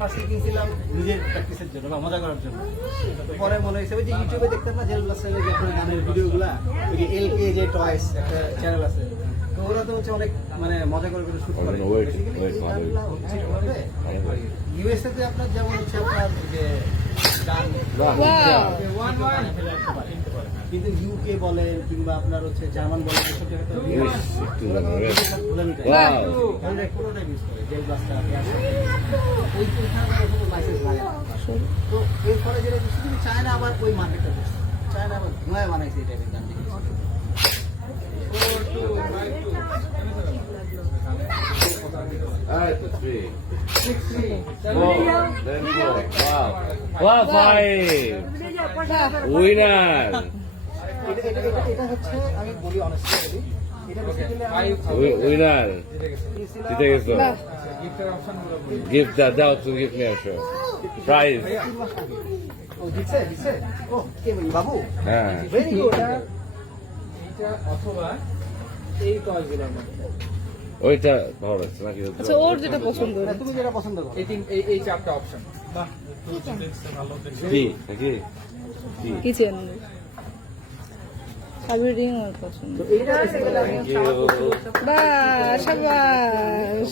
ফার্স্টে কিনছিলাম নিজের প্র্যাকটিসের জন্য বা মজা করার জন্য। পরে মনে হয়েছে ওই যে ইউটিউবে দেখতেন না জেল ব্লাস্টারের যে গানের ভিডিওগুলা, ওই যে এলকে যে টয়েস একটা চ্যানেল আছে, তো ওরা তো হচ্ছে অনেক মানে মজা করে করে শুট করে। ইউএসএ তে আপনার যেমন হচ্ছে আপনার যে গান কিন্তু ইউকে বলেন কিংবা আপনার হচ্ছে জার্মান বলেন এসব পুরোটাই ইউজ করে জেল ব্লাস্টার। তো এর ফলে যেটা শুধু চায়না আবার ওই মার্কেটটা করছে, চায়না আবার ধোঁয়ায় বানাইছে এই টাইপের গান। Wow, five. Winner. এটা হচ্ছে আমি বলি অনেস্টলি বলি, এটা বেসিক্যালি Winner. জিতে গেছো। Gift দাও তুমি gift নিয়ে আসো। Prize. ও দিছে দিছে। ও কে বলি বাবু? হ্যাঁ। Very good. এটা অথবা এই টয়গুলোর মধ্যে ওইটা ভালো লাগছে নাকি? আচ্ছা ওর যেটা পছন্দ তুমি যেটা পছন্দ করো। এই চারটা অপশন। কি নাকি? কিচেন সাবির রিং আমার পছন্দ। এইটা বেসিক্যালি আমি বাহ শাবাশ।